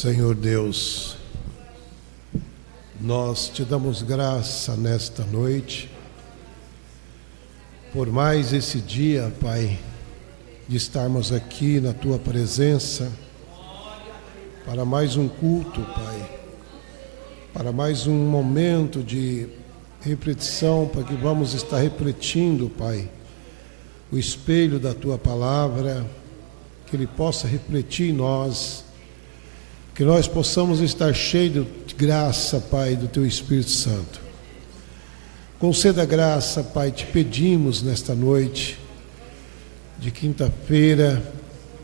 Senhor Deus, nós te damos graça nesta noite, por mais esse dia, Pai, de estarmos aqui na Tua presença, para mais um culto, Pai, para mais um momento de reflexão, para que vamos estar refletindo, Pai, o espelho da Tua palavra, que Ele possa refletir em nós, que nós possamos estar cheios de graça, Pai, do Teu Espírito Santo. Conceda graça, Pai, te pedimos nesta noite de quinta-feira,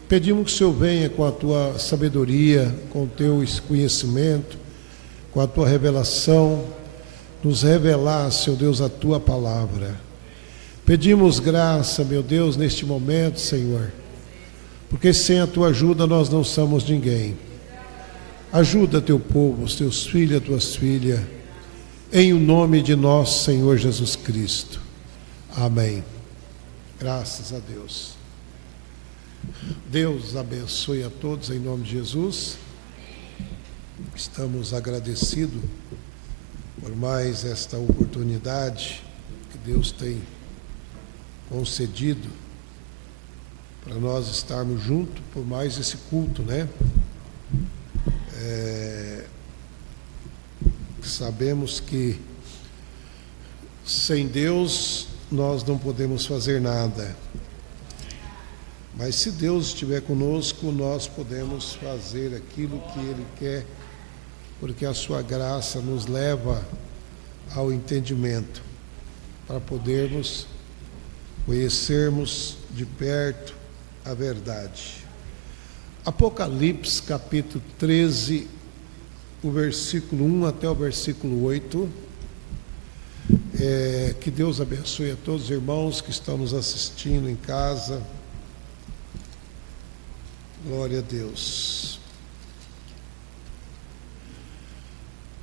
pedimos que o Senhor venha com a Tua sabedoria, com o Teu conhecimento, com a Tua revelação, nos revelar, Senhor Deus, a Tua palavra. Pedimos graça, meu Deus, neste momento, Senhor, porque sem a Tua ajuda nós não somos ninguém. Ajuda Teu povo, os Teus filhos, as Tuas filhas, em o nome de nosso Senhor Jesus Cristo. Amém. Graças a Deus. Deus abençoe a todos em nome de Jesus. Estamos agradecidos por mais esta oportunidade que Deus tem concedido para nós estarmos juntos por mais esse culto, né? Sabemos que sem Deus nós não podemos fazer nada, mas se Deus estiver conosco, nós podemos fazer aquilo que Ele quer, porque a Sua graça nos leva ao entendimento, para podermos conhecermos de perto a verdade. Apocalipse capítulo 13, o versículo 1 até o versículo 8. Que Deus abençoe a todos os irmãos que estão nos assistindo em casa. Glória a Deus.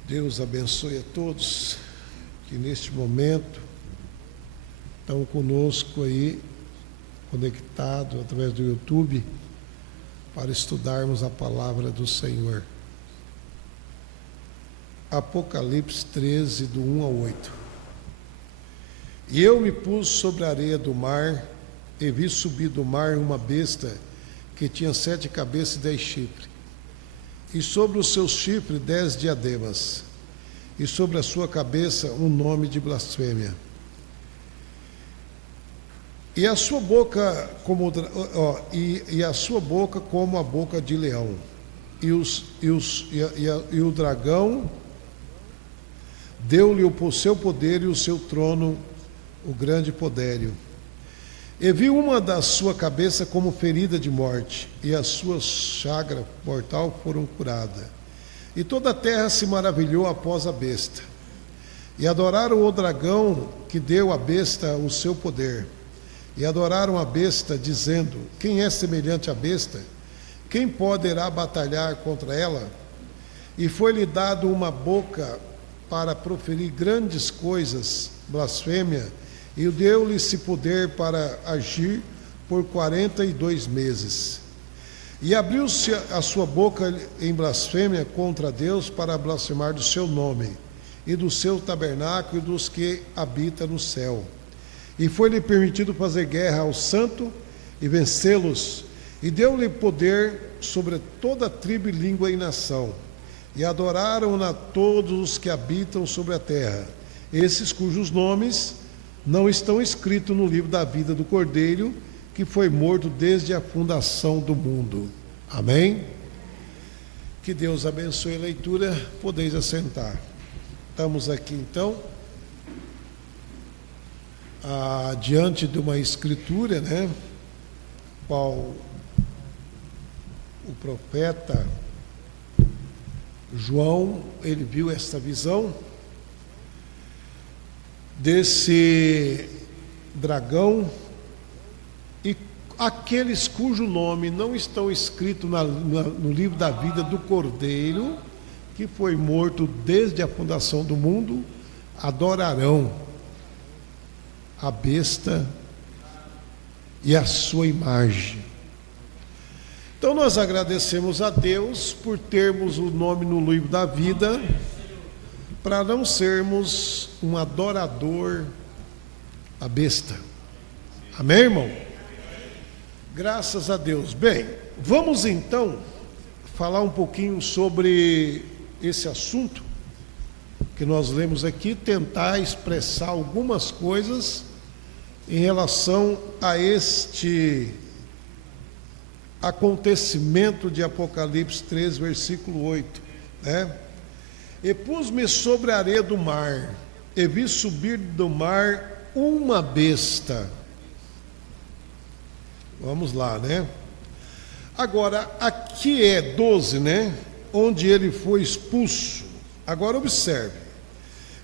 Deus abençoe a todos que neste momento estão conosco aí, conectados através do YouTube, para estudarmos a palavra do Senhor. Apocalipse 13, do 1 ao 8. E eu me pus sobre a areia do mar, e vi subir do mar uma besta que tinha 7 cabeças e 10 chifres, e sobre os seus chifres 10 diademas, e sobre a sua cabeça um nome de blasfêmia. E a sua boca como a sua boca como a boca de leão, e o dragão deu-lhe o seu poder e o seu trono, o grande poderio. E vi uma da sua cabeça como ferida de morte, e as suas chagas mortal foram curadas. E toda a terra se maravilhou após a besta. E adoraram o dragão que deu à besta o seu poder. E adoraram a besta, dizendo: quem é semelhante à besta? Quem poderá batalhar contra ela? E foi-lhe dado uma boca para proferir grandes coisas, blasfêmia, e deu-lhe esse poder para agir por 42 meses. E abriu-se a sua boca em blasfêmia contra Deus, para blasfemar do seu nome, e do seu tabernáculo, e dos que habitam no céu. E foi-lhe permitido fazer guerra ao santo e vencê-los, e deu-lhe poder sobre toda tribo, língua e nação. E adoraram-na todos os que habitam sobre a terra, esses cujos nomes não estão escritos no livro da vida do Cordeiro, que foi morto desde a fundação do mundo. Amém? Que Deus abençoe a leitura, podeis assentar. Estamos aqui então diante de uma escritura, né, qual o profeta João, ele viu esta visão desse dragão, e aqueles cujo nome não estão escritos no livro da vida do Cordeiro, que foi morto desde a fundação do mundo, adorarão a besta e a sua imagem. Então nós agradecemos a Deus por termos o nome no livro da vida, para não sermos um adorador à besta. Amém, irmão? Graças a Deus. Bem, vamos então falar um pouquinho sobre esse assunto que nós lemos aqui, tentar expressar algumas coisas em relação a este acontecimento de Apocalipse 3, versículo 8, né? E pus-me sobre a areia do mar, e vi subir do mar uma besta. Vamos lá, né? Agora, aqui é 12, né? Onde ele foi expulso. Agora observe.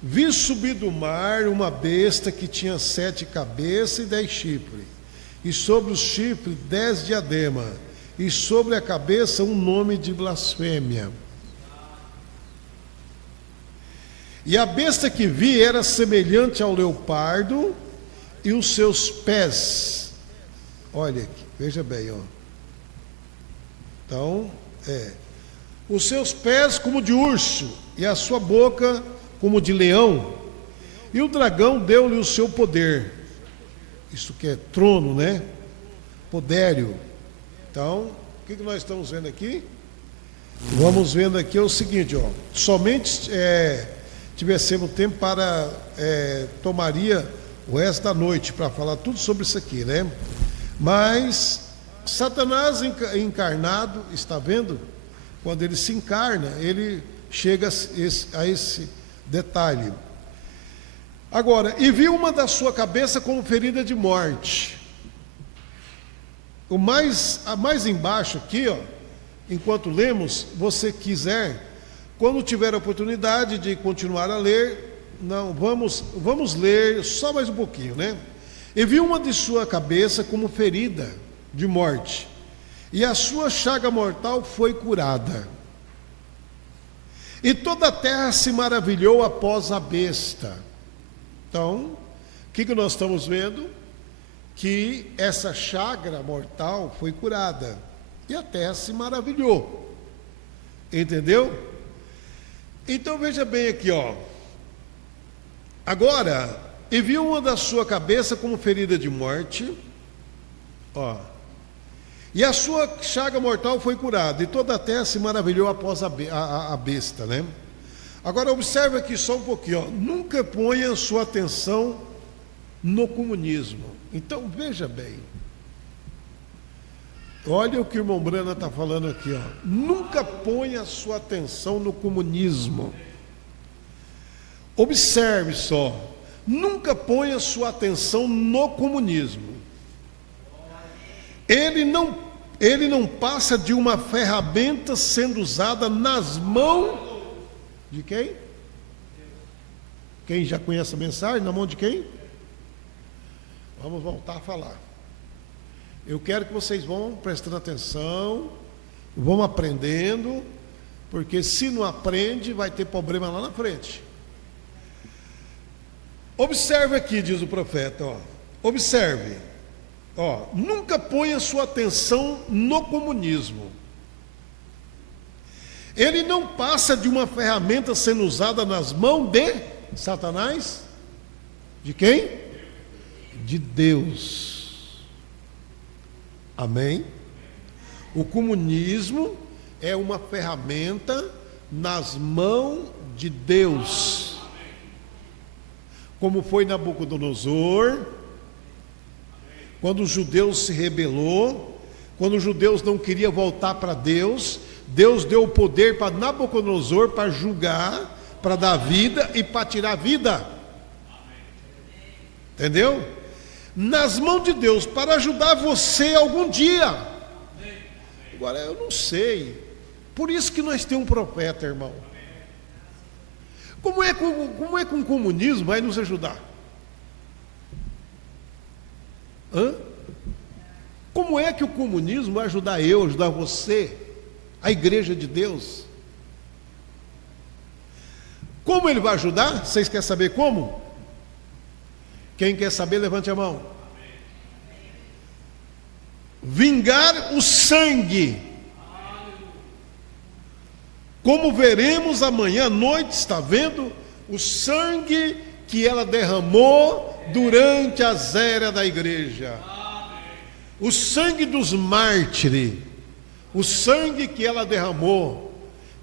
Vi subir do mar uma besta que tinha 7 cabeças e 10 chifres, e sobre os chifres 10 diademas, e sobre a cabeça um nome de blasfêmia. E a besta que vi era semelhante ao leopardo, e os seus pés, olha aqui, veja bem, ó. Então, os seus pés como de urso, e a sua boca como de leão, e o dragão deu-lhe o seu poder. Isso que é trono, né? Podério. Então, o que nós estamos vendo aqui? Vamos vendo aqui o seguinte, ó. Somente tivéssemos tempo para tomaria o resto da noite para falar tudo sobre isso aqui, né? Mas Satanás encarnado, está vendo? Quando ele se encarna, ele chega a esse detalhe. Agora, e viu uma da sua cabeça como ferida de morte. A mais embaixo aqui, ó, enquanto lemos, você quiser, quando tiver a oportunidade de continuar a ler, não, vamos ler só mais um pouquinho, né? E viu uma de sua cabeça como ferida de morte, e a sua chaga mortal foi curada. E toda a terra se maravilhou após a besta. Então, o que nós estamos vendo? Que essa chaga mortal foi curada, e a terra se maravilhou. Entendeu? Então veja bem aqui, ó. Agora, e viu uma da sua cabeça como ferida de morte, ó, e a sua chaga mortal foi curada, e toda a terra se maravilhou após a besta, né? Agora observe aqui só um pouquinho, ó. Nunca ponha sua atenção no comunismo. Então veja bem, olha o que o irmão Brana está falando aqui, ó. Nunca ponha sua atenção no comunismo. Observe só, nunca ponha sua atenção no comunismo. Ele não passa de uma ferramenta sendo usada nas mãos de quem? Quem já conhece a mensagem? Na mão de quem? Vamos voltar a falar. Eu quero que vocês vão prestando atenção, vão aprendendo, porque se não aprende, vai ter problema lá na frente. Observe aqui, diz o profeta, ó. Observe, ó, nunca ponha sua atenção no comunismo. Ele não passa de uma ferramenta sendo usada nas mãos de Satanás. De quem? De Deus. Amém? O comunismo é uma ferramenta nas mãos de Deus. Como foi Nabucodonosor, quando os judeus se rebelou, quando os judeus não queriam voltar para Deus, Deus deu o poder para Nabucodonosor para julgar, para dar vida e para tirar a vida. Entendeu? Nas mãos de Deus, para ajudar você algum dia. Agora eu não sei. Por isso que nós temos um profeta, irmão. Como é que um comunismo vai nos ajudar? Como é que o comunismo vai ajudar eu, ajudar você, a igreja de Deus? Como ele vai ajudar? Vocês querem saber como? Quem quer saber, levante a mão. Vingar o sangue como veremos amanhã à noite, está vendo? O sangue que ela derramou durante as eras da igreja. O sangue dos mártires, o sangue que ela derramou,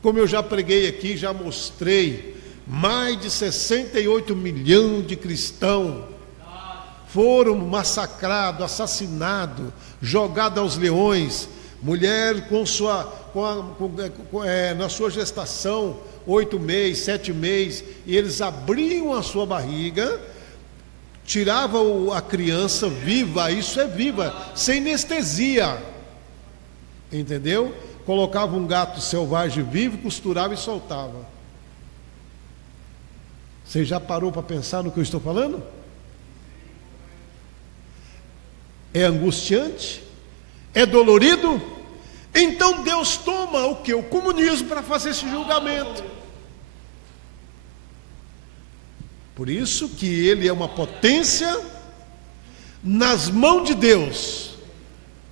como eu já preguei aqui, já mostrei, mais de 68 milhões de cristãos foram massacrados, assassinados, jogados aos leões, mulher na sua gestação, 8 meses, 7 meses, e eles abriam a sua barriga, tiravam a criança viva, isso é viva, sem anestesia, entendeu? Colocava um gato selvagem vivo, costurava e soltava. Você já parou para pensar no que eu estou falando? É angustiante? É dolorido? Então Deus toma o que? O comunismo para fazer esse julgamento. Por isso que ele é uma potência nas mãos de Deus.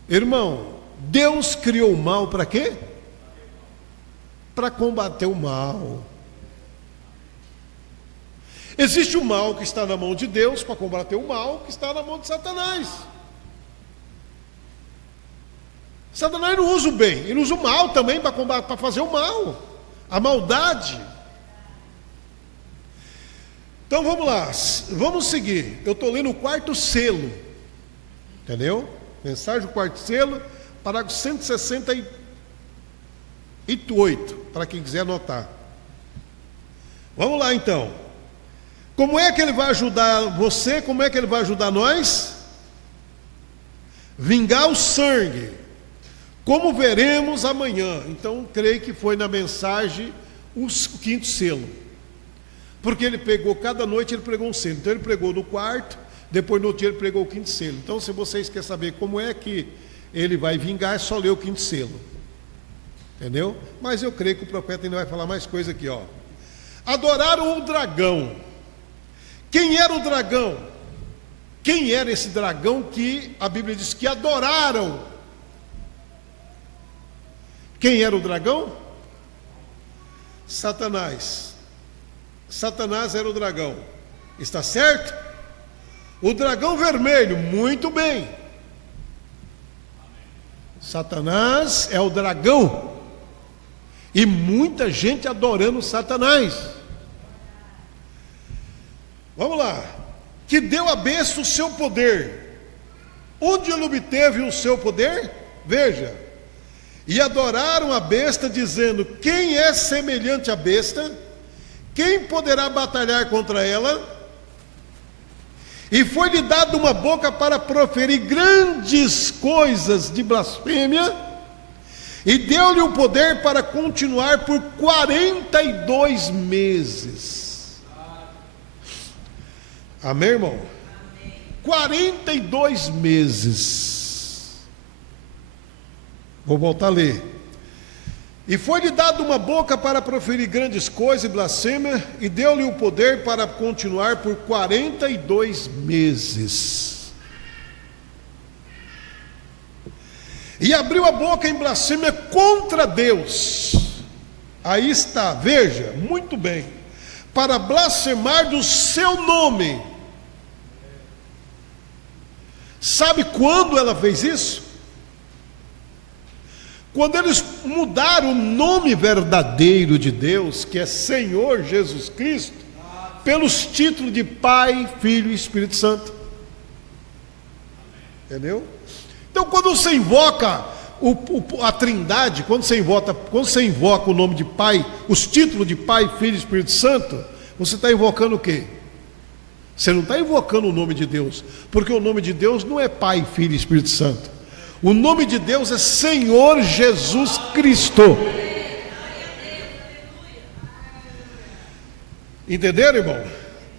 Irmão, Deus criou o mal para quê? Para combater o mal. Existe o mal que está na mão de Deus para combater o mal que está na mão de Satanás. Satanás não usa o bem, ele usa o mal também para fazer o mal, a maldade. Então vamos lá, vamos seguir. Eu estou lendo o quarto selo, entendeu? Mensagem do quarto selo, parágrafo 168, para quem quiser anotar. Vamos lá então. Como é que ele vai ajudar você? Como é que ele vai ajudar nós? Vingar o sangue, como veremos amanhã. Então, creio que foi na mensagem o quinto selo. Porque ele pregou, cada noite ele pregou um selo. Então ele pregou no quarto, depois no outro dia ele pregou o quinto selo. Então, se vocês querem saber como é que ele vai vingar, é só ler o quinto selo. Entendeu? Mas eu creio que o profeta ainda vai falar mais coisa aqui, ó. Adoraram o dragão. Quem era o dragão? Quem era esse dragão que a Bíblia diz que adoraram? Quem era o dragão? Satanás. Satanás era o dragão. Está certo? O dragão vermelho, muito bem. Satanás é o dragão. E muita gente adorando Satanás. Vamos lá. Que deu à besta o seu poder. Onde ele obteve o seu poder? Veja. E adoraram a besta, dizendo: quem é semelhante à besta? Quem poderá batalhar contra ela? E foi-lhe dado uma boca para proferir grandes coisas de blasfêmia, e deu-lhe o poder para continuar por 42 meses. Amém, irmão? Amém. 42 meses. Vou voltar a ler. E foi-lhe dado uma boca para proferir grandes coisas e blasfêmia, e deu-lhe o poder para continuar por 42 meses. E abriu a boca em blasfêmia contra Deus. Aí está, veja, muito bem. Para blasfemar do seu nome. Sabe quando ela fez isso? Quando eles mudaram o nome verdadeiro de Deus, que é Senhor Jesus Cristo, pelos títulos de Pai, Filho e Espírito Santo. Entendeu? Então, quando você invoca a Trindade, quando você invoca o nome de Pai, os títulos de Pai, Filho e Espírito Santo, você está invocando o quê? Você não está invocando o nome de Deus, porque o nome de Deus não é Pai, Filho e Espírito Santo. O nome de Deus é Senhor Jesus Cristo. Entenderam, irmão?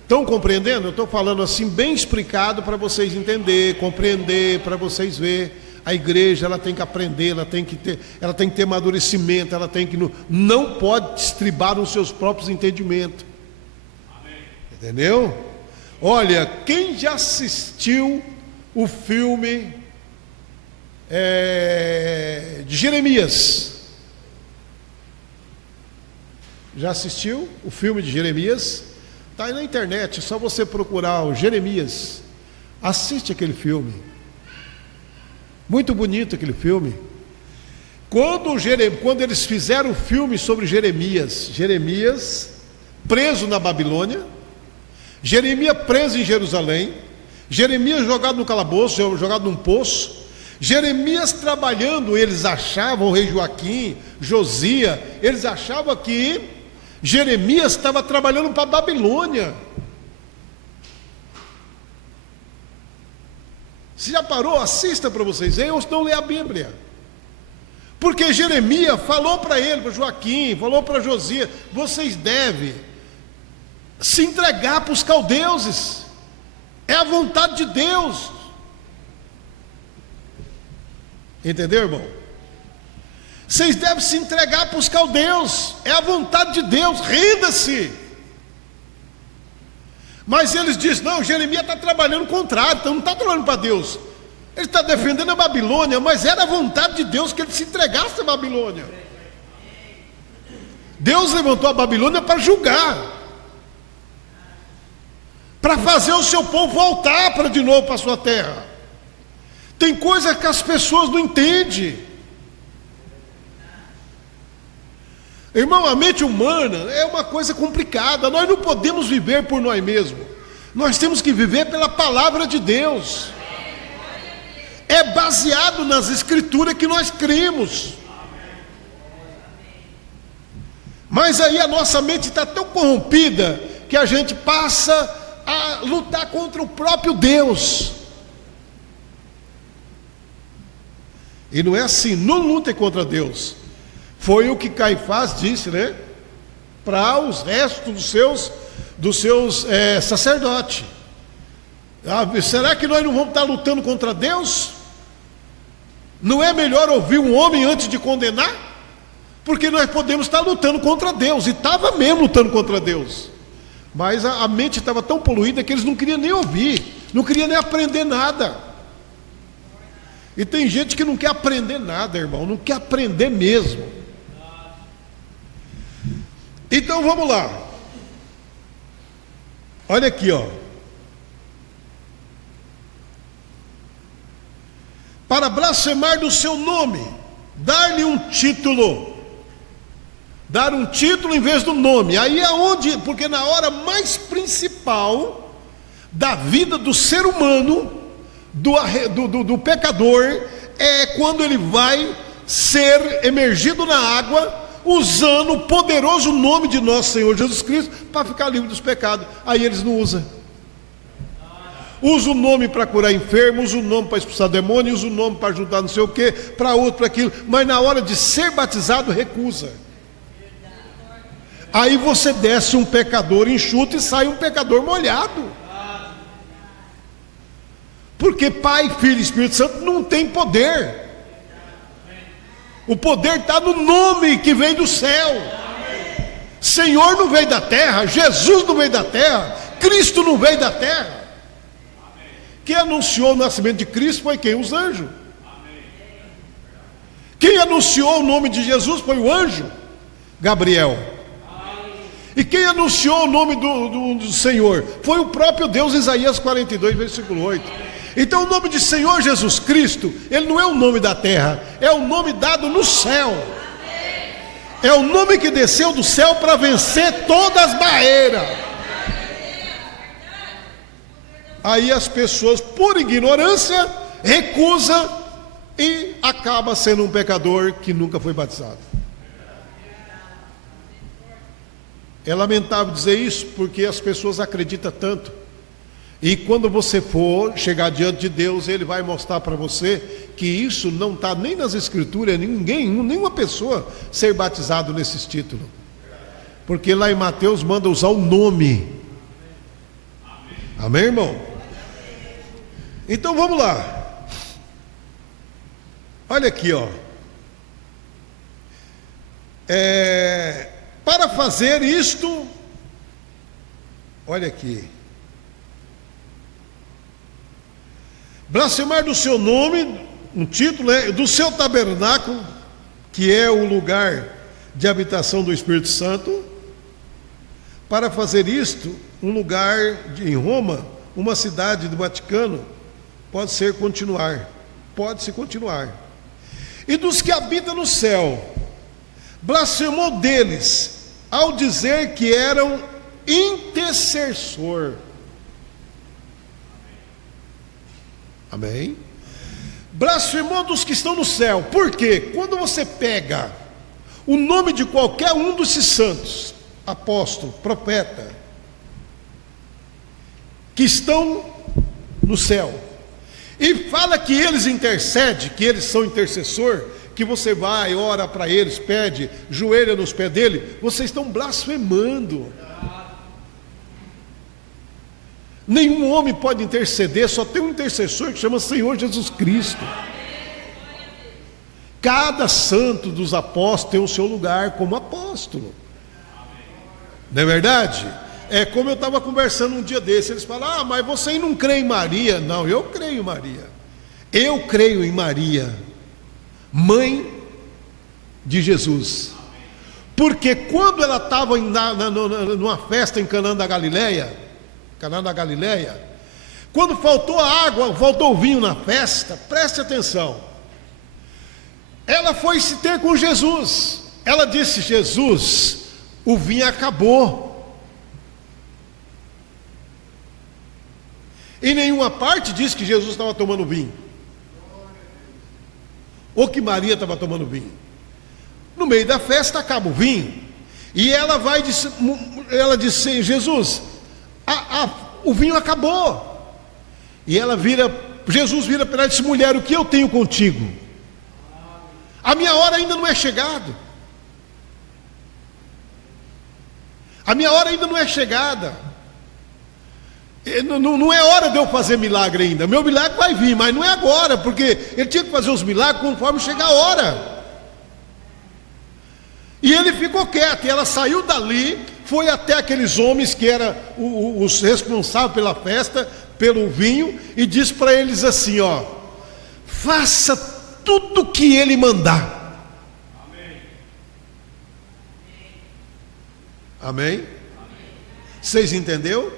Estão compreendendo? Eu estou falando assim bem explicado para vocês entenderem, compreender, para vocês verem. A igreja ela tem que aprender, ela tem que ter amadurecimento, ela tem que não pode estribar nos seus próprios entendimentos. Entendeu? Olha, quem já assistiu o filme de Jeremias? Já assistiu o filme de Jeremias? Está aí na internet, é só você procurar o Jeremias. Assiste aquele filme. Muito bonito aquele filme. Quando eles fizeram o filme sobre Jeremias preso na Babilônia, Jeremias preso em Jerusalém, Jeremias jogado no calabouço, jogado num poço, Jeremias trabalhando, eles achavam, o rei Joaquim, Josias, eles achavam que Jeremias estava trabalhando para a Babilônia. Você já parou? Assista para vocês verem, ou não lê a Bíblia. Porque Jeremias falou para ele, para Joaquim, falou para Josias: vocês devem se entregar para os caldeuses, é a vontade de Deus. Entendeu, irmão? Vocês devem se entregar para os caldeus, é a vontade de Deus, renda-se. Mas eles dizem: não, Jeremias está trabalhando o contrário, então não está trabalhando para Deus, ele está defendendo a Babilônia. Mas era a vontade de Deus que ele se entregasse à Babilônia. Deus levantou a Babilônia para julgar, para fazer o seu povo voltar de novo para a sua terra. Tem coisa que as pessoas não entendem. Irmão, a mente humana é uma coisa complicada. Nós não podemos viver por nós mesmos. Nós temos que viver pela palavra de Deus. É baseado nas escrituras que nós cremos. Mas aí a nossa mente está tão corrompida que a gente passa a lutar contra o próprio Deus. E não é assim, não lutem contra Deus. Foi o que Caifás disse, né? Para os restos dos seus sacerdotes. Será que nós não vamos estar lutando contra Deus? Não é melhor ouvir um homem antes de condenar? Porque nós podemos estar lutando contra Deus. E estava mesmo lutando contra Deus. Mas a mente estava tão poluída que eles não queriam nem ouvir, não queriam nem aprender nada. E tem gente que não quer aprender nada, irmão, não quer aprender mesmo. Então vamos lá. Olha aqui, ó. Para blasfemar do seu nome, dar-lhe um título. Dar um título em vez do nome. Aí é onde, porque na hora mais principal da vida do ser humano, do pecador, é quando ele vai ser emergido na água, usando o poderoso nome de nosso Senhor Jesus Cristo para ficar livre dos pecados. Aí eles não usam. Usa o nome para curar enfermos, usa o nome para expulsar demônios, usa o nome para ajudar não sei o que, para outro, para aquilo, mas na hora de ser batizado recusa. Aí você desce um pecador enxuto e sai um pecador molhado. Porque Pai, Filho e Espírito Santo não tem poder. O poder está no nome que vem do céu. Senhor não veio da terra, Jesus não veio da terra, Cristo não veio da terra. Quem anunciou o nascimento de Cristo foi quem? Os anjos. Quem anunciou o nome de Jesus foi o anjo Gabriel. E quem anunciou o nome do Senhor foi o próprio Deus, Isaías 42, versículo 8. Então o nome de Senhor Jesus Cristo, ele não é o nome da terra, é o nome dado no céu. É o nome que desceu do céu para vencer todas as barreiras. Aí as pessoas, por ignorância, recusam e acaba sendo um pecador que nunca foi batizado. É lamentável dizer isso, porque as pessoas acreditam tanto. E quando você for chegar diante de Deus, Ele vai mostrar para você que isso não está nem nas escrituras, nenhuma pessoa ser batizado nesses títulos. Porque lá em Mateus manda usar o nome. Amém, irmão? Então vamos lá. Olha aqui, ó. Para fazer isto, olha aqui. Blasfemar do seu nome, um título do seu tabernáculo, que é o lugar de habitação do Espírito Santo, Para fazer isto, um lugar em Roma, uma cidade do Vaticano, pode-se continuar. E dos que habitam no céu, blasfemou deles, ao dizer que eram intercessor. Amém? Blasfemou dos que estão no céu. Por quê? Quando você pega o nome de qualquer um desses santos, apóstolo, profeta, que estão no céu, e fala que eles intercedem, que eles são intercessor, que você vai, ora para eles, pede, joelha nos pés dele, vocês estão blasfemando. Nenhum homem pode interceder, só tem um intercessor que chama Senhor Jesus Cristo. Cada santo dos apóstolos tem o seu lugar como apóstolo. Não é verdade? É como eu estava conversando um dia desse, eles falam, mas você não crê em Maria? Não, eu creio em Maria. Eu creio em Maria, mãe de Jesus. Porque quando ela estava numa festa em Caná da Galileia, quando faltou a água, faltou o vinho na festa, preste atenção, ela foi se ter com Jesus. Ela disse, Jesus, o vinho acabou. Em nenhuma parte diz que Jesus estava tomando vinho, ou que Maria estava tomando vinho. No meio da festa acaba o vinho, e ela disse, Jesus, o vinho acabou. E Jesus vira para ela e disse, mulher, o que eu tenho contigo? A minha hora ainda não é chegada. A minha hora ainda não é chegada. Não é hora de eu fazer milagre ainda. Meu milagre vai vir, mas não é agora, porque ele tinha que fazer os milagres conforme chegar a hora. E ele ficou quieto, e ela saiu dali, foi até aqueles homens que eram os responsáveis pela festa, pelo vinho, e disse para eles assim, faça tudo o que ele mandar. Amém? Vocês entenderam?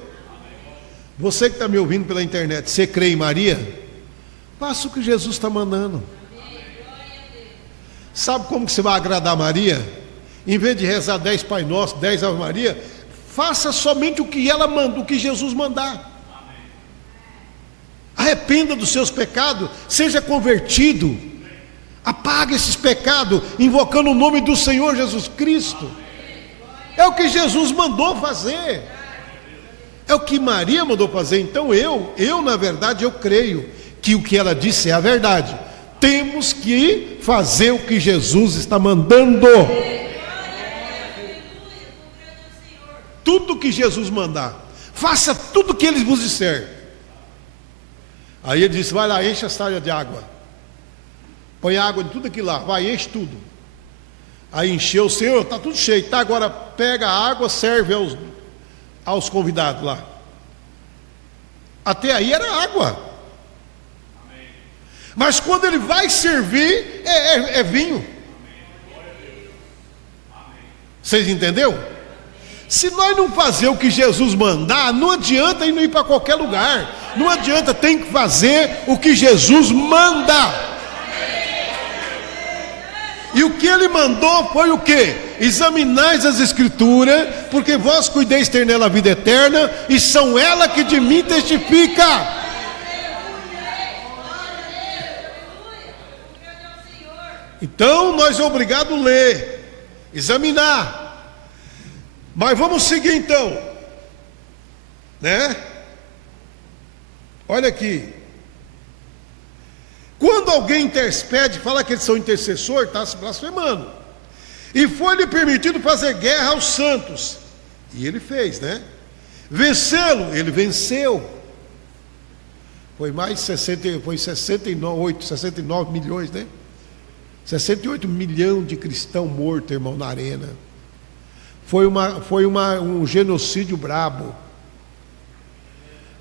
Você que está me ouvindo pela internet, você crê em Maria? Faça o que Jesus está mandando. Sabe como que você vai agradar Maria? Em vez de rezar 10 Pai Nosso, 10 Ave Maria, faça somente o que ela manda, o que Jesus mandar. Arrependa dos seus pecados, seja convertido, apague esses pecados, invocando o nome do Senhor Jesus Cristo. É o que Jesus mandou fazer, é o que Maria mandou fazer. Então na verdade, eu creio que o que ela disse é a verdade. Temos que fazer o que Jesus está mandando. Tudo que Jesus mandar, faça tudo o que ele vos disser. Aí ele disse, vai lá, enche a talha de água, põe água de tudo aquilo lá, vai, enche tudo. Aí encheu, Senhor, está tudo cheio, tá, agora pega a água, serve aos convidados lá. Até aí era água. Mas quando ele vai servir, é vinho. Vocês entenderam? Se nós não fazer o que Jesus mandar, não adianta ir para qualquer lugar. Não adianta, tem que fazer o que Jesus manda. E o que ele mandou foi o quê? Examinais as escrituras, porque vós cuideis ter nela a vida eterna, e são ela que de mim testifica. Então nós é obrigado a ler, examinar. Mas vamos seguir então, né? Olha aqui. Quando alguém intercede, fala que eles são intercessor, está se blasfemando. E foi-lhe permitido fazer guerra aos santos. E ele fez, né? Vencê-lo, ele venceu. Foi mais 69 milhões, né? 68 milhões de cristãos mortos, irmão, na arena. Foi um genocídio brabo.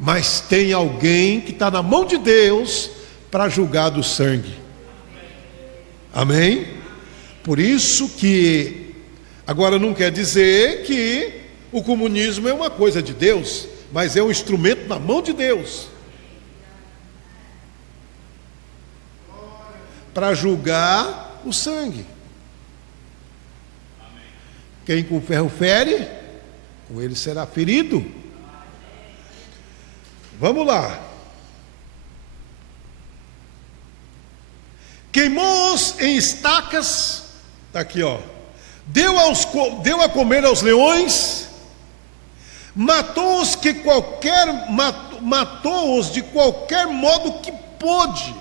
Mas tem alguém que está na mão de Deus para julgar do sangue. Amém? Por isso que, agora não quer dizer que O comunismo é uma coisa de Deus, mas é um instrumento na mão de Deus para julgar o sangue. Quem com ferro fere, com ele será ferido. Vamos lá. Queimou-os em estacas, está aqui, ó. Deu a comer aos leões, matou-os de qualquer modo que pôde.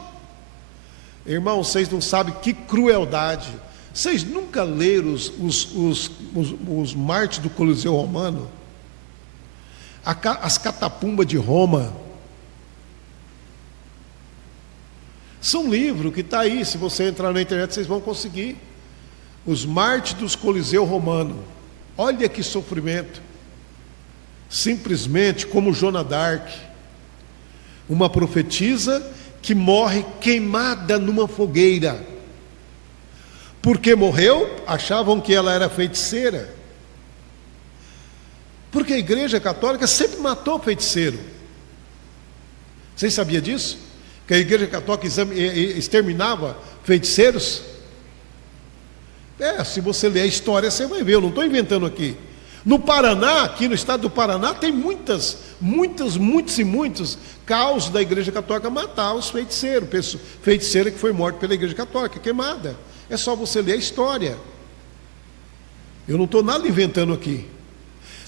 Irmãos, vocês não sabem que crueldade. Vocês nunca leram os mártires do Coliseu Romano? As catapumbas de Roma. São livros que está aí, se você entrar na internet vocês vão conseguir. Os mártires do Coliseu Romano. Olha que sofrimento. Simplesmente como Joana d'Arc, uma profetisa que morre queimada numa fogueira. Porque morreu, achavam que ela era feiticeira. Porque a Igreja Católica sempre matou feiticeiro. Vocês sabiam disso? Que a Igreja Católica exterminava feiticeiros? Se você ler a história, você vai ver, eu não estou inventando aqui. No Paraná, aqui no estado do Paraná, tem muitos caos da Igreja Católica matar os feiticeiros. Feiticeira que foi morta pela Igreja Católica, queimada. É só você ler a história. Eu não estou nada inventando aqui.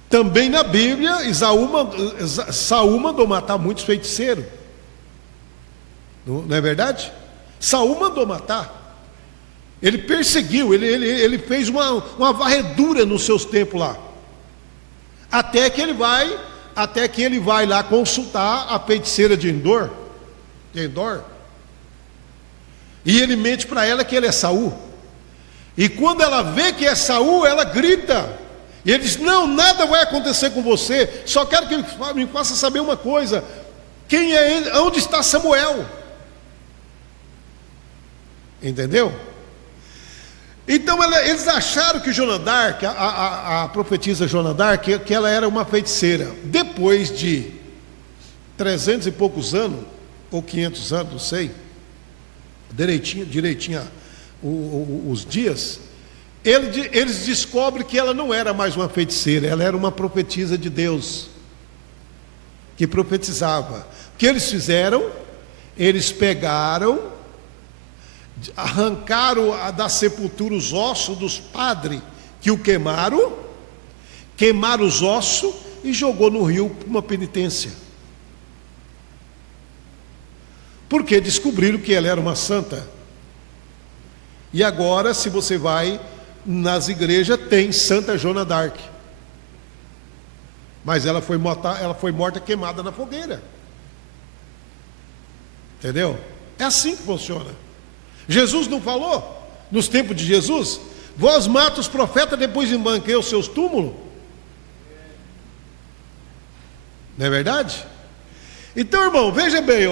Também na Bíblia, Saul mandou matar muitos feiticeiros. Não é verdade? Saul mandou matar. Ele perseguiu, ele fez uma varredura nos seus templos lá. Até que ele vai lá consultar a feiticeira de Endor. E ele mente para ela que ele é Saul. E quando ela vê que é Saul, ela grita. E ele diz: não, nada vai acontecer com você. Só quero que me faça saber uma coisa. Quem é ele? Onde está Samuel? Entendeu? Então eles acharam que Joana d'Arc, a profetisa Joana d'Arc, que ela era uma feiticeira. Depois de 300 e poucos anos, ou 500 anos, não sei, direitinho os dias, eles descobrem que ela não era mais uma feiticeira, ela era uma profetisa de Deus, que profetizava. O que eles fizeram? Eles pegaram, arrancaram da sepultura os ossos dos padres que o queimaram os ossos e jogou no rio para uma penitência. Porque descobriram que ela era uma santa. E agora, se você vai nas igrejas, tem Santa Joana d'Arc. Mas ela foi morta queimada na fogueira. Entendeu? É assim que funciona. Jesus não falou, nos tempos de Jesus: vós mata os profetas, depois embanquei os seus túmulos? Não é verdade? Então, irmão, veja bem,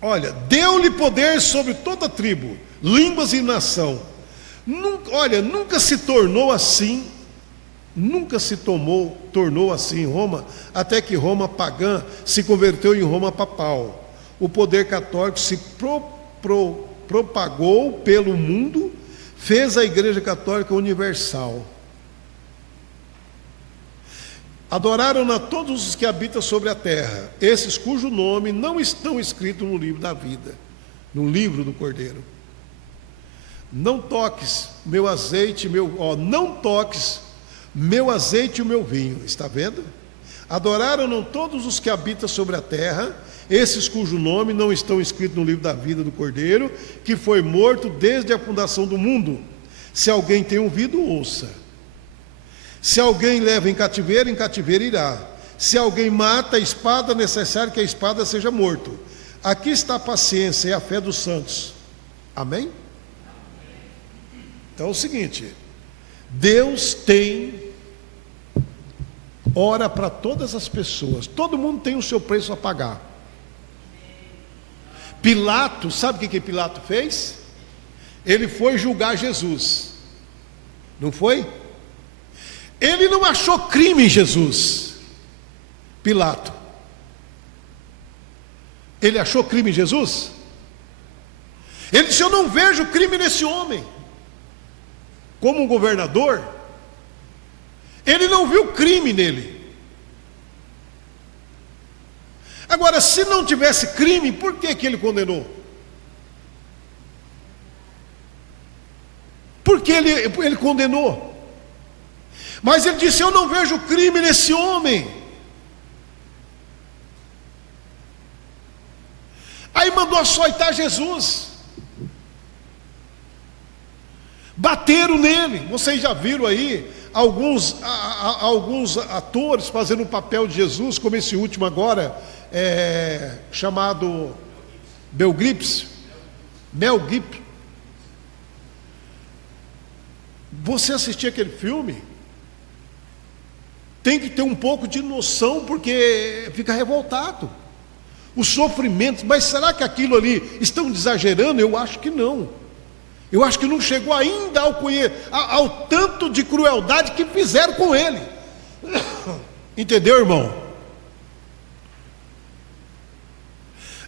olha, deu-lhe poder sobre toda tribo, línguas e nação. Nunca se tornou assim em Roma, até que Roma pagã se converteu em Roma papal. O poder católico se propagou pelo mundo, fez a Igreja Católica universal. Adoraram-na todos os que habitam sobre a terra, esses cujo nome não estão escritos no livro da vida, no livro do Cordeiro. Não toques meu azeite, não toques meu azeite e o meu vinho. Está vendo? Adoraram-no todos os que habitam sobre a terra, esses cujo nome não estão escritos no livro da vida do Cordeiro, que foi morto desde a fundação do mundo. Se alguém tem ouvido, ouça. Se alguém leva em cativeiro irá. Se alguém mata a espada, é necessário que a espada seja morto. Aqui está a paciência e a fé dos santos. Amém? Então é o seguinte: Deus tem hora para todas as pessoas. Todo mundo tem o seu preço a pagar. Pilato, sabe o que Pilato fez? Ele foi julgar Jesus. Não foi? Ele não achou crime em Jesus, Pilato. Ele achou crime em Jesus? Ele disse: eu não vejo crime nesse homem. Como um governador, ele não viu crime nele. Agora, se não tivesse crime, por que ele condenou? Por que ele condenou? Mas ele disse: eu não vejo crime nesse homem. Aí mandou açoitar Jesus. Bateram nele. Vocês já viram aí alguns atores fazendo o papel de Jesus, como esse último agora, chamado Mel Gibson. Você assistir aquele filme, tem que ter um pouco de noção, porque fica revoltado. Os sofrimentos, mas será que aquilo ali estão exagerando? Eu acho que não. Eu acho que não chegou ainda ao tanto de crueldade que fizeram com ele. Entendeu, irmão?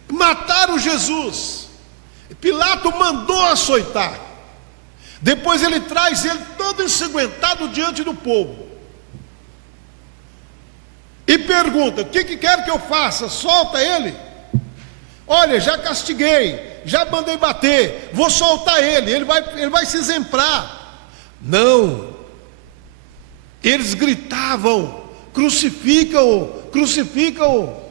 Mataram Jesus. Pilato mandou açoitar. Depois ele traz ele todo ensanguentado diante do povo. E pergunta: o que quer que eu faça? Solta ele. Olha, já castiguei, já mandei bater, vou soltar ele vai se exemplar. Não. Eles gritavam: crucifica-o, crucifica-o.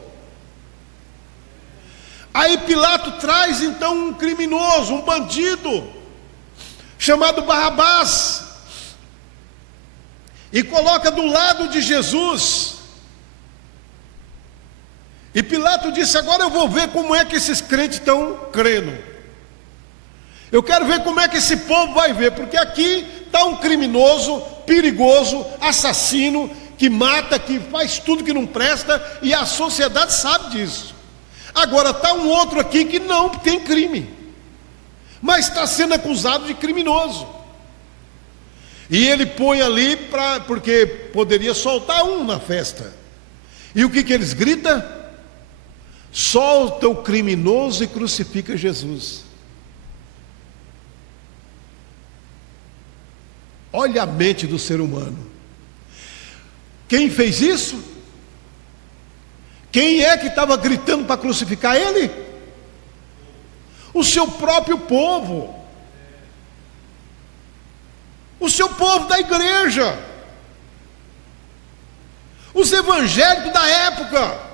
Aí Pilato traz então um criminoso, um bandido, chamado Barrabás, e coloca do lado de Jesus. E Pilato disse: agora eu vou ver como é que esses crentes estão crendo. Eu quero ver como é que esse povo vai ver, porque aqui está um criminoso, perigoso, assassino, que mata, que faz tudo que não presta, e a sociedade sabe disso. Agora está um outro aqui que não tem crime, mas está sendo acusado de criminoso. E ele põe ali, porque poderia soltar um na festa. E o que eles gritam? Solta o criminoso e crucifica Jesus. Olha a mente do ser humano. Quem fez isso? Quem é que estava gritando para crucificar ele? O seu próprio povo. O seu povo da igreja. Os evangélicos da época.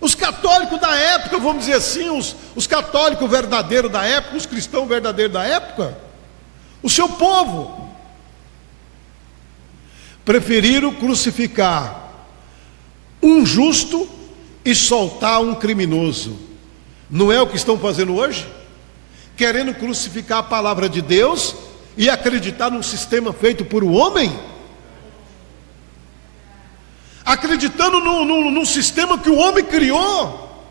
Os católicos da época, vamos dizer assim, os católicos verdadeiros da época, os cristãos verdadeiros da época, o seu povo, preferiram crucificar um justo e soltar um criminoso. Não é o que estão fazendo hoje? Querendo crucificar a palavra de Deus e acreditar num sistema feito por um homem? Acreditando num sistema que o homem criou,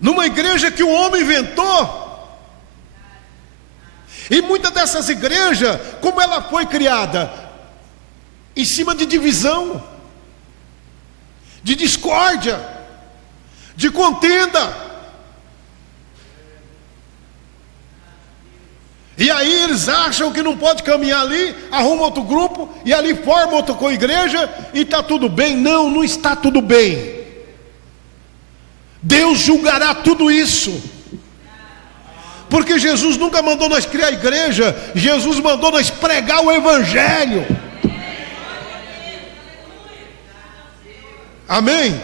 numa igreja que o homem inventou. E muitas dessas igrejas, como ela foi criada? Em cima de divisão, de discórdia, de contenda. E aí eles acham que não pode caminhar ali, arruma outro grupo, e ali forma outra igreja, e está tudo bem. Não, não está tudo bem. Deus julgará tudo isso. Porque Jesus nunca mandou nós criar igreja, Jesus mandou nós pregar o Evangelho. Amém?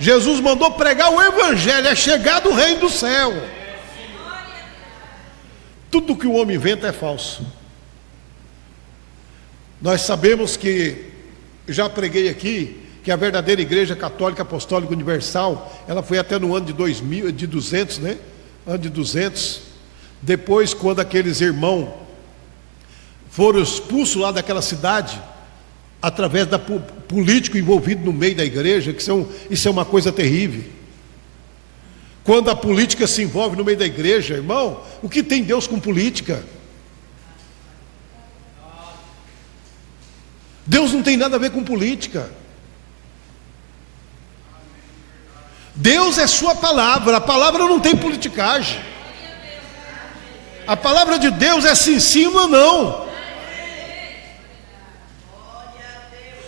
Jesus mandou pregar o Evangelho, é chegado o reino do céu. Tudo que o homem inventa é falso. Nós sabemos que, já preguei aqui, que a verdadeira Igreja Católica Apostólica Universal, ela foi até no ano de 200, né? Ano de 200. Depois, quando aqueles irmãos foram expulsos lá daquela cidade, através da político envolvido no meio da igreja, que isso é uma coisa terrível. Quando a política se envolve no meio da igreja, irmão, o que tem Deus com política? Deus não tem nada a ver com política. Deus é sua palavra, a palavra não tem politicagem. A palavra de Deus é sim, sim ou não.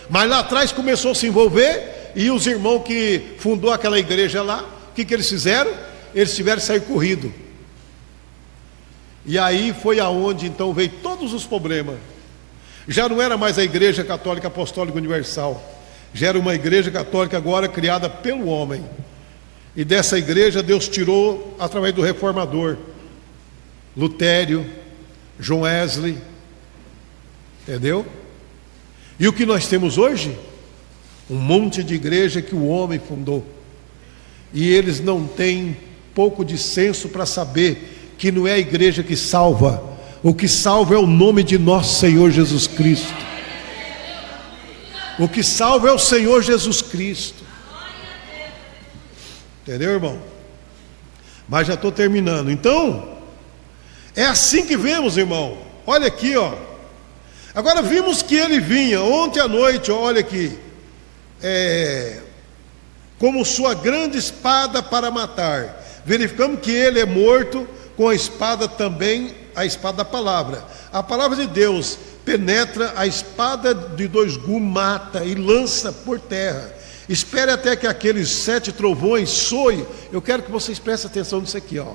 Mas lá atrás começou a se envolver, e os irmãos que fundou aquela igreja lá, o que eles fizeram? Eles tiveram que sair corrido. E aí foi aonde então veio todos os problemas. Já não era mais a Igreja Católica Apostólica Universal, já era uma igreja católica agora criada pelo homem. E dessa igreja Deus tirou através do reformador, Lutério, John Wesley, entendeu? E o que nós temos hoje? Um monte de igreja que o homem fundou. E eles não têm pouco de senso para saber que não é a igreja que salva. O que salva é o nome de nosso Senhor Jesus Cristo. O que salva é o Senhor Jesus Cristo. Entendeu, irmão? Mas já estou terminando. Então, é assim que vemos, irmão. Olha aqui, ó. Agora vimos que ele vinha ontem à noite, olha aqui, como sua grande espada para matar. Verificamos que ele é morto com a espada também, a espada da palavra. A palavra de Deus penetra, a espada de dois gumes mata e lança por terra. Espere até que aqueles 7 trovões soem. Eu quero que vocês prestem atenção nisso aqui, ó.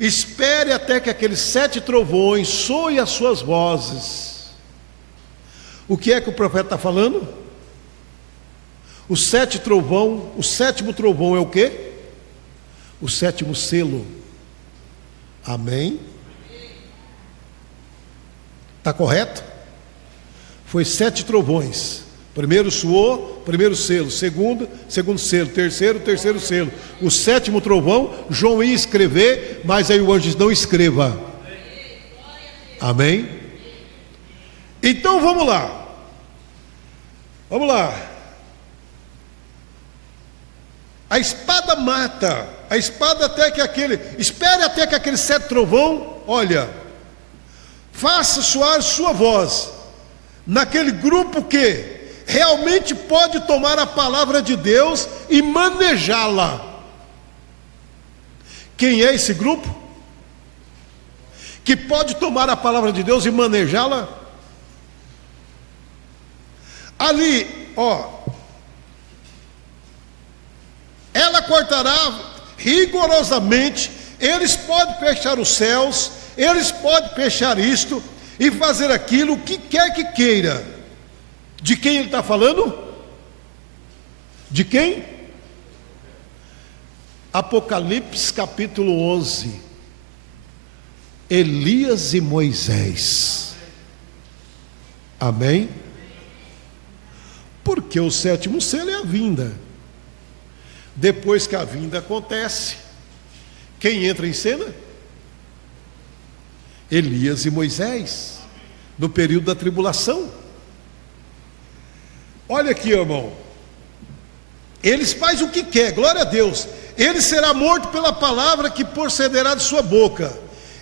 Espere até que aqueles 7 trovões soem as suas vozes. O que é que o profeta está falando? O 7 trovão, o 7º trovão é o quê? O 7º selo. Amém? Está correto? Foi 7 trovões. Primeiro soou, primeiro selo. Segundo selo. Terceiro selo. O 7º trovão, João ia escrever, mas aí o anjo diz: não escreva. Amém? Então vamos lá. Vamos lá. A espada mata. A espada até que aquele... Espere até que aquele 7 trovão, olha, faça soar sua voz naquele grupo que realmente pode tomar a palavra de Deus e manejá-la. Quem é esse grupo? Que pode tomar a palavra de Deus e manejá-la? Ali, ó, ela cortará rigorosamente. Eles podem fechar os céus, eles podem fechar isto e fazer aquilo, o que quer que queira. De quem ele está falando? De quem? Apocalipse capítulo 11. Elias e Moisés. Amém? Porque o 7º selo é a vinda. Depois que a vinda acontece, quem entra em cena? Elias e Moisés, no período da tribulação. Olha aqui, irmão. Eles fazem o que quer, glória a Deus. Ele será morto pela palavra que procederá de sua boca,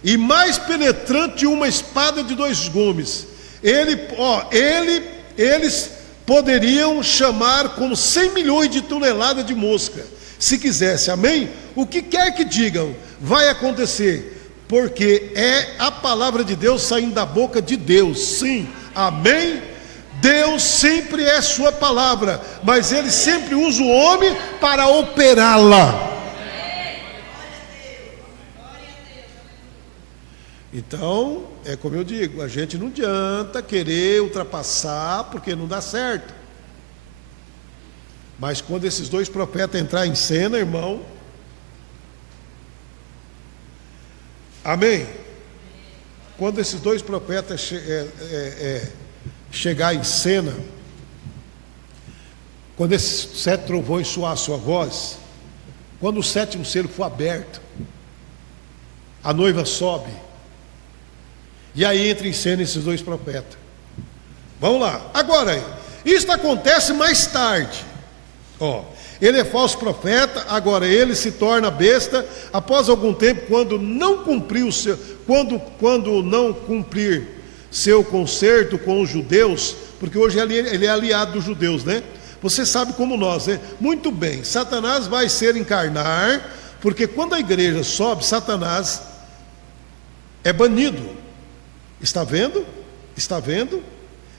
e mais penetrante uma espada de 2 gumes. Eles poderiam chamar como 100 milhões de toneladas de mosca, se quisesse. Amém? O que quer que digam, vai acontecer, porque é a palavra de Deus saindo da boca de Deus. Sim, amém? Deus sempre é sua palavra, mas ele sempre usa o homem para operá-la. Então, é como eu digo, a gente não adianta querer ultrapassar, porque não dá certo. Mas quando esses 2 profetas entrar em cena, irmão, amém? Quando esses 2 profetas chegar em cena, quando esses 7 trovões soar a sua voz, quando o 7º selo for aberto, a noiva sobe, e aí entra em cena esses 2 profetas. Vamos lá. Agora, isso acontece mais tarde. Ó, ele é falso profeta, agora ele se torna besta após algum tempo, quando não cumprir seu concerto com os judeus porque hoje ele é aliado dos judeus, né? Você sabe como nós, né? Muito bem, Satanás vai ser encarnar, porque quando a igreja sobe, Satanás é banido. Está vendo? Está vendo?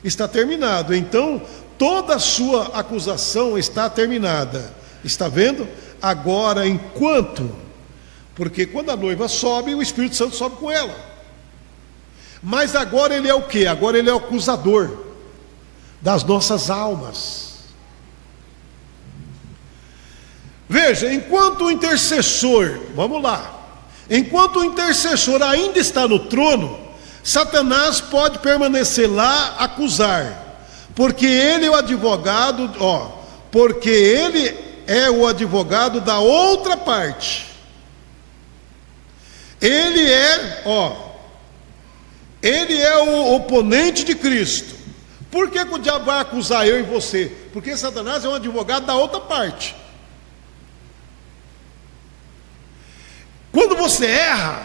Está terminado. Então, toda a sua acusação está terminada. Está vendo? Agora, porque quando a noiva sobe, o Espírito Santo sobe com ela. Mas agora ele é o quê? Agora ele é o acusador das nossas almas. Veja, enquanto o intercessor, vamos lá, enquanto o intercessor ainda está no trono, Satanás pode permanecer lá, acusar, porque ele é o advogado, porque ele é o advogado da outra parte. Ele é o oponente de Cristo. Por que o diabo vai acusar eu e você? Porque Satanás é um advogado da outra parte. Quando você erra,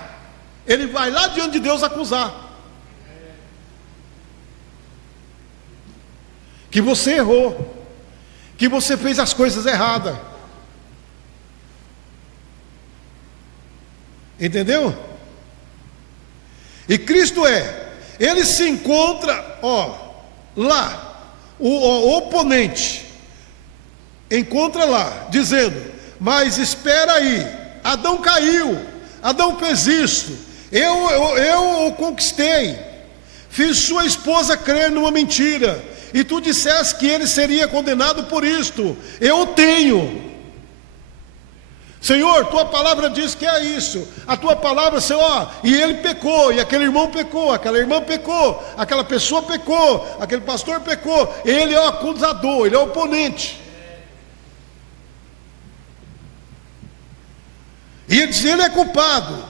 ele vai lá diante de Deus acusar que você errou, que você fez as coisas erradas. Entendeu? E Cristo ele se encontra, lá, o oponente, encontra lá, dizendo: mas espera aí, Adão caiu, Adão fez isto, eu o conquistei, fiz sua esposa crer numa mentira, e tu disseste que ele seria condenado por isto, eu tenho. Senhor, tua palavra diz que é isso, a tua palavra, Senhor, e ele pecou, e aquele irmão pecou, aquela irmã pecou, aquela pessoa pecou, aquele pastor pecou, ele é o acusador, ele é o oponente. E ele diz: ele é culpado.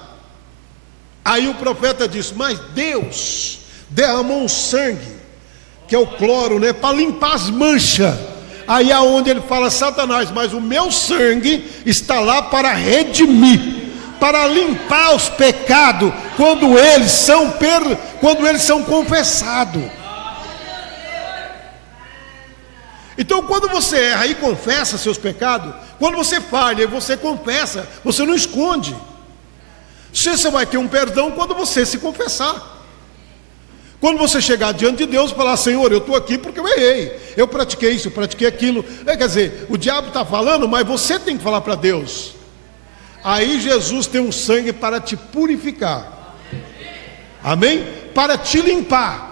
Aí o profeta disse: mas Deus derramou um sangue, que é o cloro, né, para limpar as manchas. Aí é onde ele fala: Satanás, mas o meu sangue está lá para redimir, para limpar os pecados quando eles são confessados. Então, quando você erra e confessa seus pecados, quando você falha e você confessa, você não esconde. Você vai ter um perdão quando você se confessar. Quando você chegar diante de Deus e falar: Senhor, eu estou aqui porque eu errei, eu pratiquei isso, eu pratiquei aquilo. Quer dizer, o diabo está falando, mas você tem que falar para Deus. Aí Jesus tem um sangue para te purificar. Amém? Para te limpar.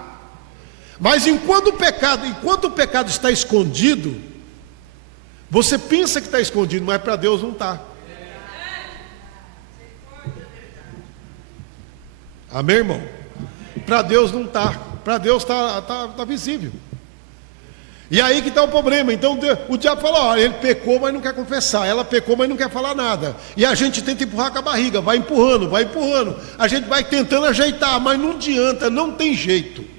Mas enquanto o pecado está escondido, você pensa que está escondido, mas para Deus não está. Amém, irmão? Para Deus não está. Para Deus está visível. E aí que está o problema. Então o diabo fala: ó, ele pecou, mas não quer confessar. Ela pecou, mas não quer falar nada. E a gente tenta empurrar com a barriga, vai empurrando. A gente vai tentando ajeitar, mas não adianta, não tem jeito.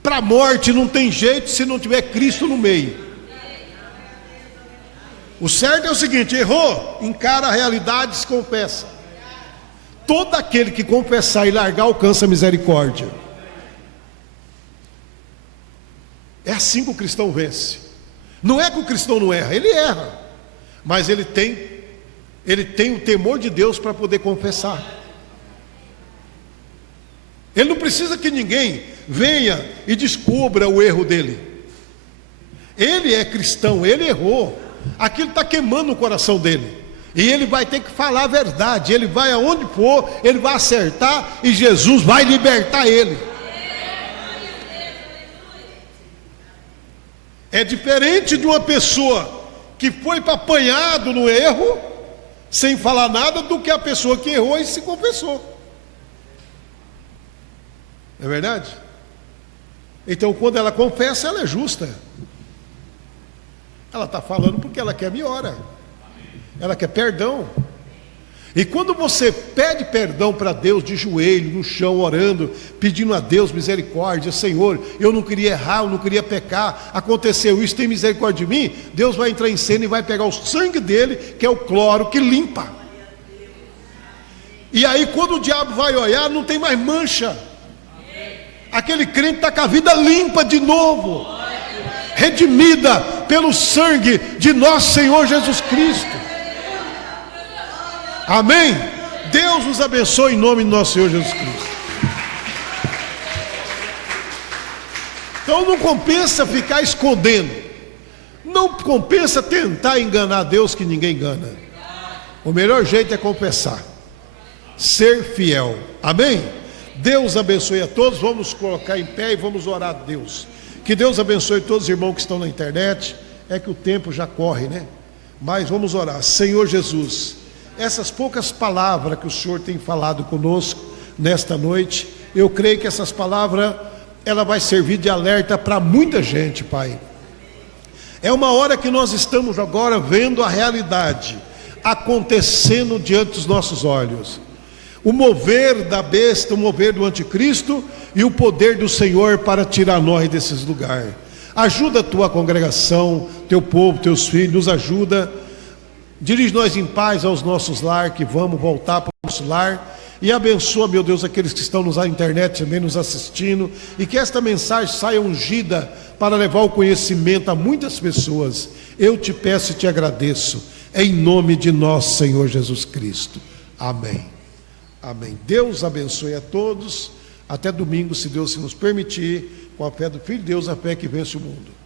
Para a morte não tem jeito se não tiver Cristo no meio. O certo é o seguinte: errou, encara a realidade e se confessa. Todo aquele que confessar e largar alcança a misericórdia. É assim que o cristão vence. Não é que o cristão não erra, ele erra, mas ele tem o temor de Deus para poder confessar. Ele não precisa que ninguém venha e descubra o erro dele. Ele é cristão, ele errou, aquilo está queimando o coração dele, e ele vai ter que falar a verdade. Ele vai aonde for, ele vai acertar, e Jesus vai libertar ele. É diferente de uma pessoa que foi apanhado no erro, sem falar nada, do que a pessoa que errou e se confessou. Não é verdade? Então, quando ela confessa, ela é justa. Ela está falando porque ela quer melhora, ela quer perdão. E quando você pede perdão para Deus de joelho, no chão, orando, pedindo a Deus misericórdia: Senhor, eu não queria errar, eu não queria pecar, aconteceu isso, tem misericórdia de mim. Deus vai entrar em cena e vai pegar o sangue dele, que é o cloro, que limpa. E aí quando o diabo vai olhar, não tem mais mancha. Aquele crente está com a vida limpa de novo. redimida pelo sangue de nosso Senhor Jesus Cristo. Amém? Deus nos abençoe em nome de nosso Senhor Jesus Cristo. Então não compensa ficar escondendo, não compensa tentar enganar Deus, que ninguém engana. O melhor jeito é confessar, ser fiel. Amém? Deus abençoe a todos. Vamos colocar em pé e vamos orar a Deus. Que Deus abençoe todos os irmãos que estão na internet. É que o tempo já corre, né? Mas vamos orar. Senhor Jesus, essas poucas palavras que o Senhor tem falado conosco nesta noite, eu creio que essas palavras, ela vai servir de alerta para muita gente, Pai. É uma hora que nós estamos agora vendo a realidade acontecendo diante dos nossos olhos. O mover da besta, o mover do anticristo e o poder do Senhor para tirar nós desses lugares. Ajuda a tua congregação, teu povo, teus filhos, nos ajuda. Dirige nós em paz aos nossos lar, que vamos voltar para o nosso lar. E abençoa, meu Deus, aqueles que estão na internet também nos assistindo. E que esta mensagem saia ungida para levar o conhecimento a muitas pessoas. Eu te peço e te agradeço, em nome de nosso Senhor Jesus Cristo. Amém. Amém. Deus abençoe a todos. Até domingo, se Deus se nos permitir, com a fé do Filho de Deus, a fé que vence o mundo.